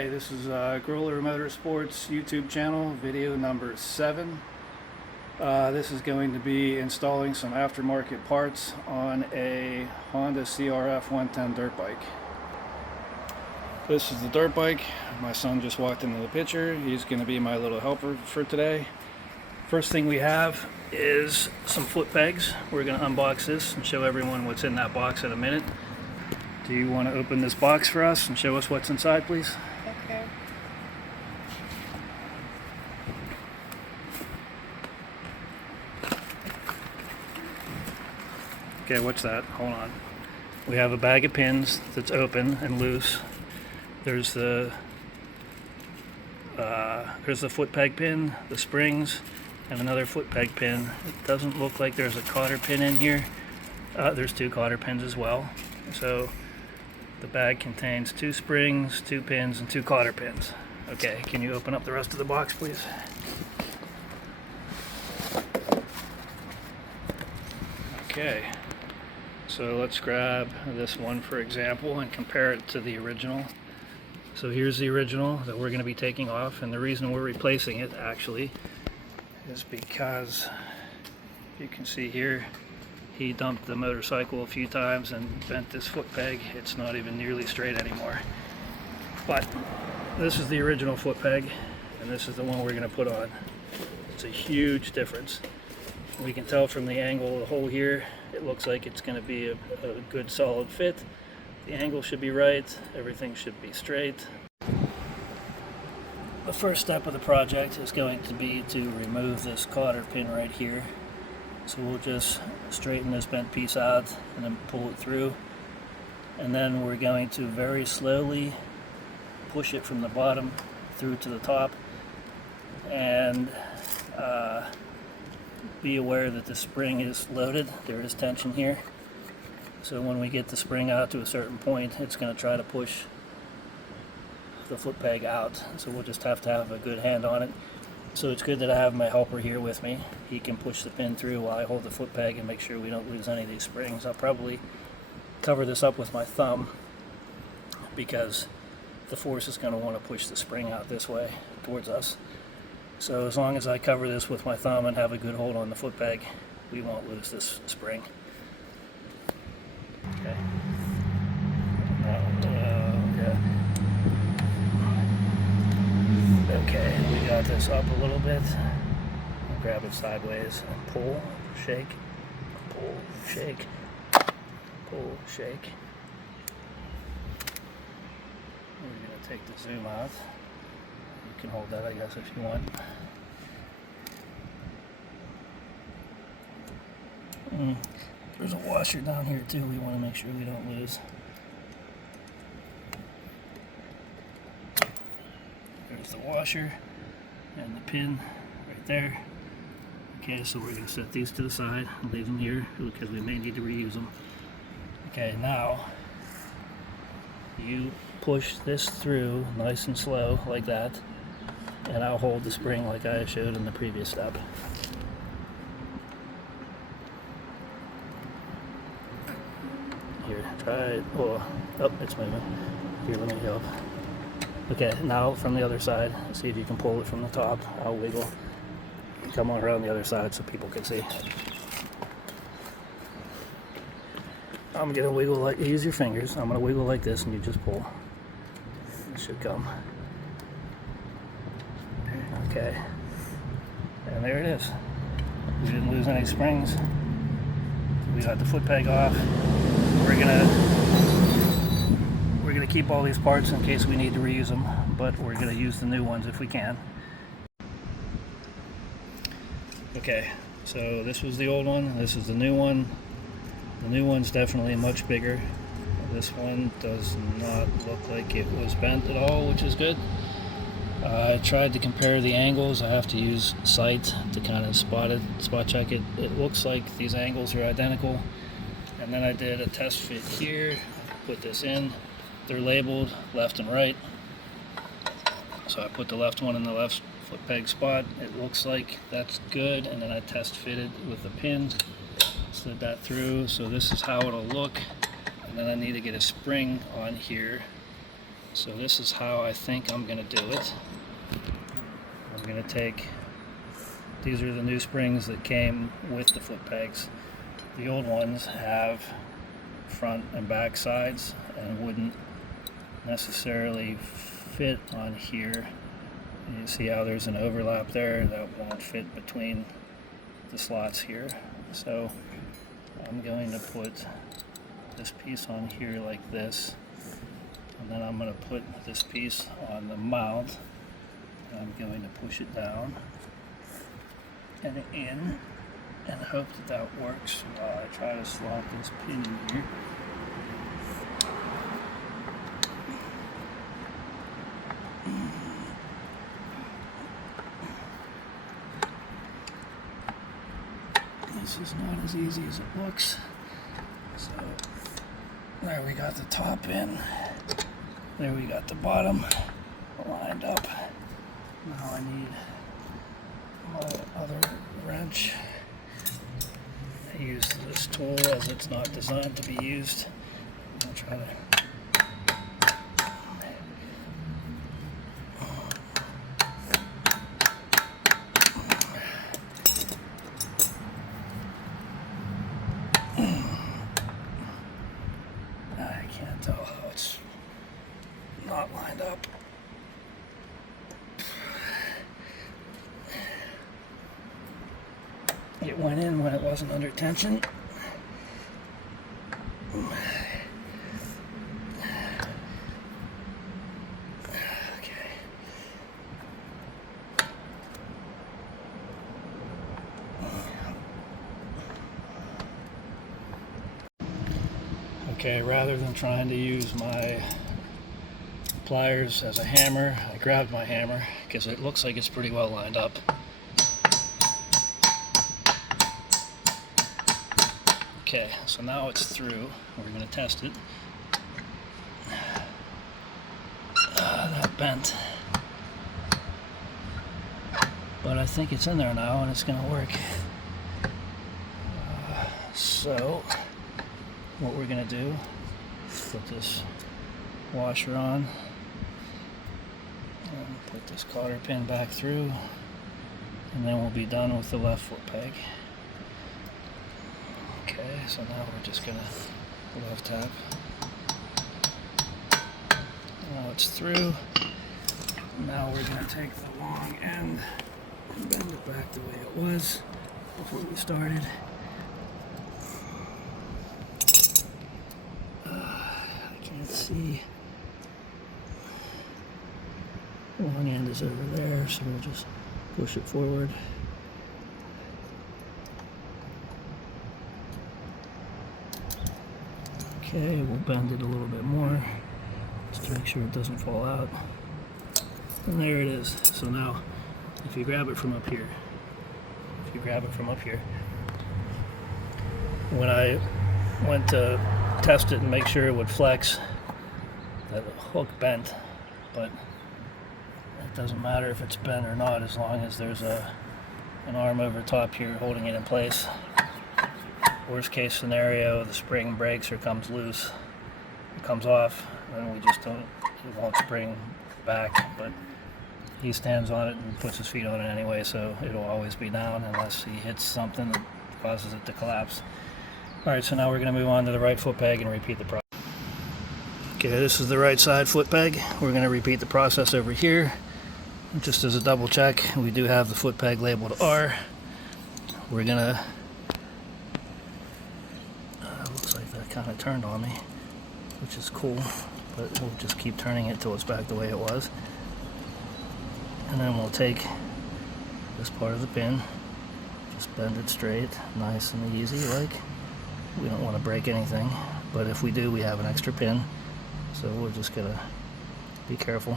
Hey, this is Growler Motorsports YouTube channel, video number 7. This is going to be installing some aftermarket parts on a Honda CRF 110 dirt bike. This is the dirt bike. My son just walked into the picture. He's going to be my little helper for today. First thing we have is some foot pegs. We're going to unbox this and show everyone what's in that box in a minute. Do you want to open this box for us and show us what's inside, please? Okay. Okay, what's that? Hold on. We have a bag of pins that's open and loose. There's the foot peg pin, the springs, and another foot peg pin. It doesn't look like there's a cotter pin in here. There's 2 cotter pins as well. So the bag contains 2 springs, 2 pins, and 2 cotter pins. Okay, can you open up the rest of the box, please? Okay, so let's grab this one for example and compare it to the original. So here's the original that we're going to be taking off, and the reason we're replacing it actually is because you can see here he dumped the motorcycle a few times and bent this foot peg. It's not even nearly straight anymore. But this is the original foot peg, and this is the one we're going to put on. It's a huge difference. We can tell from the angle of the hole here, it looks like it's going to be a good solid fit. The angle should be right, everything should be straight. The first step of the project is going to be to remove this cotter pin right here. So we'll just straighten this bent piece out and then pull it through. And then we're going to very slowly push it from the bottom through to the top. And be aware that the spring is loaded. There is tension here. So when we get the spring out to a certain point, it's going to try to push the foot peg out. So we'll just have to have a good hand on it. So it's good that I have my helper here with me. He can push the pin through while I hold the foot peg and make sure we don't lose any of these springs. I'll probably cover this up with my thumb because the force is going to want to push the spring out this way towards us. So as long as I cover this with my thumb and have a good hold on the foot peg, we won't lose this spring. Okay. Okay, we got this up a little bit. We'll grab it sideways and pull, shake, pull, shake, pull, shake. We're going to take the zoom out. You can hold that, I guess, if you want. There's a washer down here too, we want to make sure we don't lose. There's the washer and the pin right there. Okay, so we're going to set these to the side and leave them here because we may need to reuse them. Okay, now you push this through nice and slow like that, and I'll hold the spring like I showed in the previous step. Here, try it. Oh, it's moving. Here, let me help. Okay, now from the other side, see if you can pull it from the top. I'll wiggle. Come on around the other side so people can see. I'm gonna wiggle like, use your fingers. I'm gonna wiggle like this and you just pull. It should come. Okay. And there it is. We didn't lose any springs. We got the foot peg off. We're gonna keep all these parts in case we need to reuse them, but we're gonna use the new ones if we can. Okay, so this was the old one, this is the new one. The new one's definitely much bigger. This one does not look like it was bent at all, which is good. I tried to compare the angles. I have to use sight to kind of spot check it. It looks like these angles are identical. And then I did a test fit here, put this in. They're labeled left and right. So I put the left one in the left foot peg spot. It looks like that's good. And then I test fitted with the pin, slid that through. So this is how it'll look. And then I need to get a spring on here So this is how I think I'm going to do it. I'm going to take, these are the new springs that came with the foot pegs. The old ones have front and back sides and wouldn't necessarily fit on here. You see how there's an overlap there that won't fit between the slots here. So I'm going to put this piece on here like this, and then I'm going to put this piece on the mount, and I'm going to push it down and in and hope that that works while I try to slot this pin in here. This is not as easy as it looks. So there we got the top in. There we got the bottom lined up. Now I need my other wrench. I use this tool as it's not designed to be used. I'll try to tell how it's not lined up. It went in when it wasn't under tension. Okay, rather than trying to use my pliers as a hammer, I grabbed my hammer because it looks like it's pretty well lined up. Okay, so now it's through. We're going to test it. That bent. But I think it's in there now and it's going to work. So what we're going to do is put this washer on and put this cotter pin back through, and then we'll be done with the left foot peg. Okay, so now we're just going to left tap. Now it's through. Now we're going to take the long end and bend it back the way it was before we started. See, one end is over there, so we'll just push it forward. Okay, we'll bend it a little bit more just to make sure it doesn't fall out. And there it is. So now, if you grab it from up here, when I went to test it and make sure it would flex, that hook bent, but it doesn't matter if it's bent or not as long as there's an arm over top here holding it in place. Worst case scenario, the spring breaks or comes loose, it comes off, and it won't spring back, but he stands on it and puts his feet on it anyway, so it'll always be down unless he hits something that causes it to collapse. Alright, so now we're going to move on to the right foot peg and repeat the process. Okay, this is the right side foot peg. We're going to repeat the process over here. Just as a double check, we do have the foot peg labeled R. We're going to... looks like that kind of turned on me, which is cool, but we'll just keep turning it till it's back the way it was. And then we'll take this part of the pin, just bend it straight, nice and easy like. We don't want to break anything, but if we do, we have an extra pin. So we're just going to be careful.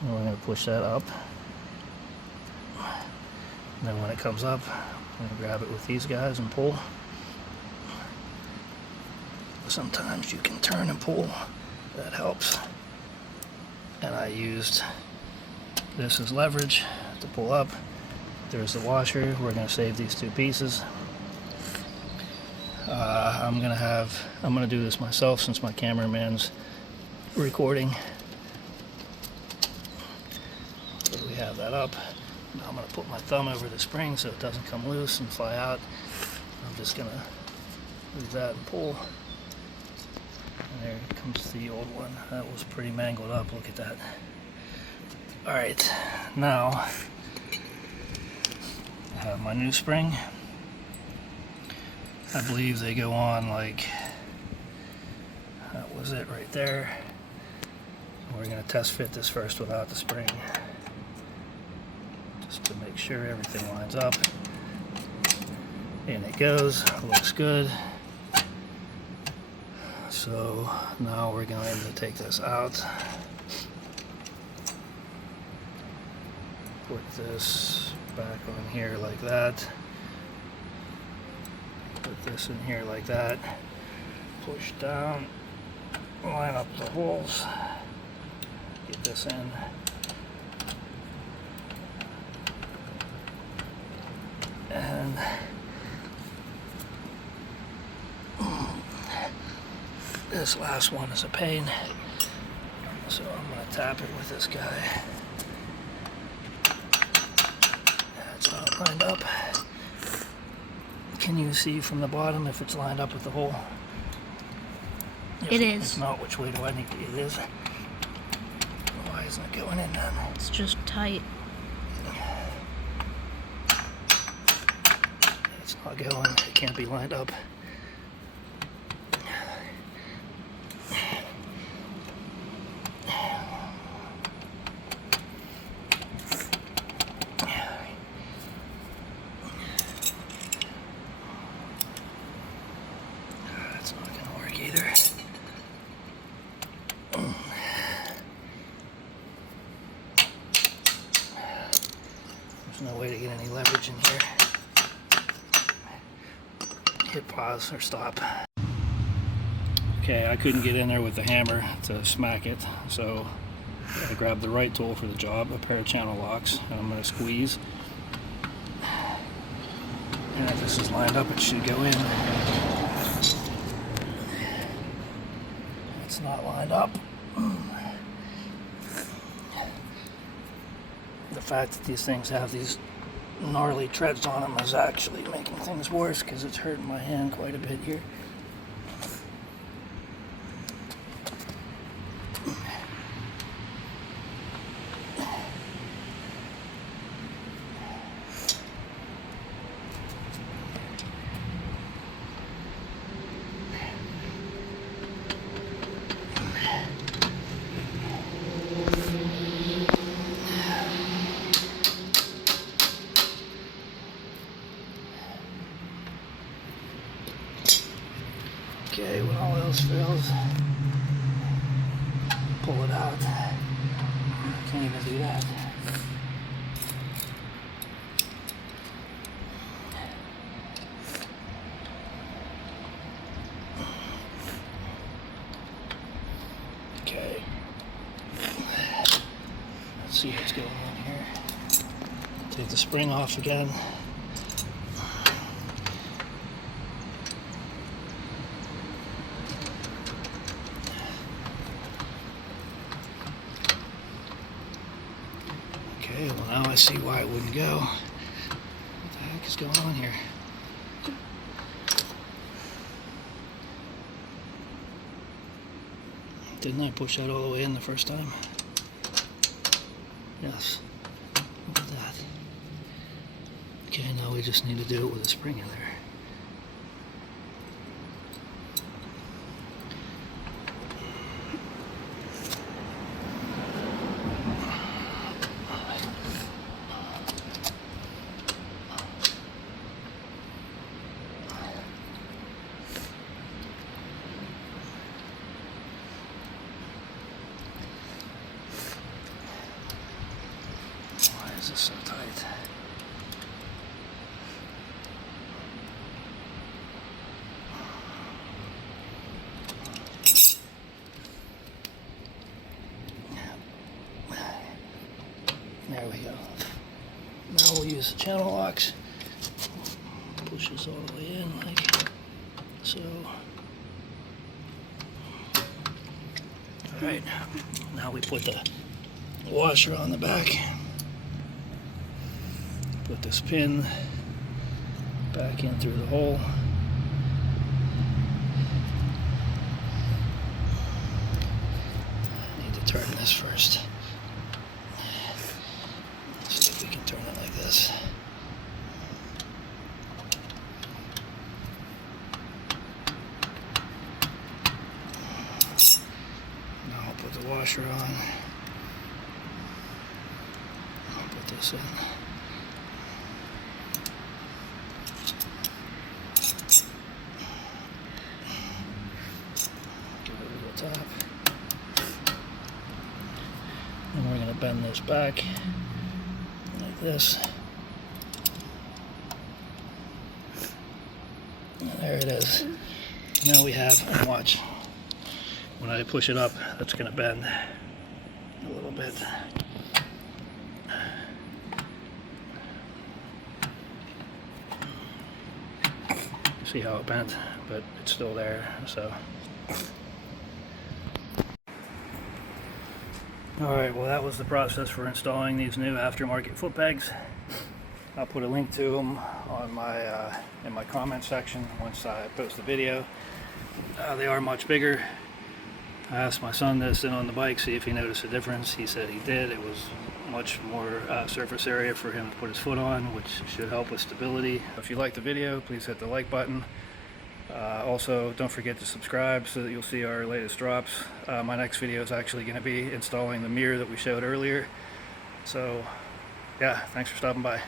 And we're going to push that up. And then when it comes up, I'm going to grab it with these guys and pull. Sometimes you can turn and pull. That helps. And I used this as leverage to pull up. There's the washer. We're going to save these two pieces. I'm gonna do this myself since my cameraman's recording. Okay, we have that up. Now I'm going to put my thumb over the spring so it doesn't come loose and fly out. I'm just going to leave that and pull. And there comes the old one. That was pretty mangled up. Look at that. Alright, now I have my new spring. I believe they go on like, that was it right there. We're going to test fit this first without the spring, just to make sure everything lines up. And it goes, looks good. So now we're going to take this out. Put this back on here like that. Put this in here like that. Push down, line up the holes. Get this in. And this last one is a pain, so I'm going to tap it with this guy. It's not lined up. Can you see from the bottom if it's lined up with the hole? It is. If not, which way do I need to? It is. Why isn't it going in then? It's just tight. It's not going. It can't be lined up. That's not going to work either. There's no way to get any leverage in here. Hit pause or stop. Okay, I couldn't get in there with the hammer to smack it, so I grabbed the right tool for the job, a pair of channel locks, and I'm going to squeeze. And if this is lined up, it should go in. It's not lined up. The fact that these things have these gnarly treads on them is actually making things worse because it's hurting my hand quite a bit here. Okay, when all else fails, pull it out. Can't even do that. Okay. Let's see what's going on here. Take the spring off again. Okay, well now I see why it wouldn't go. What the heck is going on here? Didn't I push that all the way in the first time? Yes. Look at that. Okay, now we just need to do it with a spring in there. Why is this so tight? There we go. Now we'll use the channel locks. Push this all the way in like so. Alright, now we put the washer on the back. Put this pin back in through the hole. Need to turn this first. Let's see if we can turn it like this. Now I'll put the washer on. I'll put this in. Top. And we're going to bend this back like this. And there it is. Now we have, and watch, when I push it up, that's going to bend a little bit. See how it bent, but it's still there, so. Alright, well that was the process for installing these new aftermarket foot pegs. I'll put a link to them on my in my comment section once I post the video. They are much bigger. I asked my son to sit on the bike, see if he noticed a difference. He said he did. It was much more surface area for him to put his foot on, which should help with stability. If you liked the video, please hit the like button. Also, don't forget to subscribe so that you'll see our latest drops. My next video is actually going to be installing the mirror that we showed earlier. So, yeah, thanks for stopping by.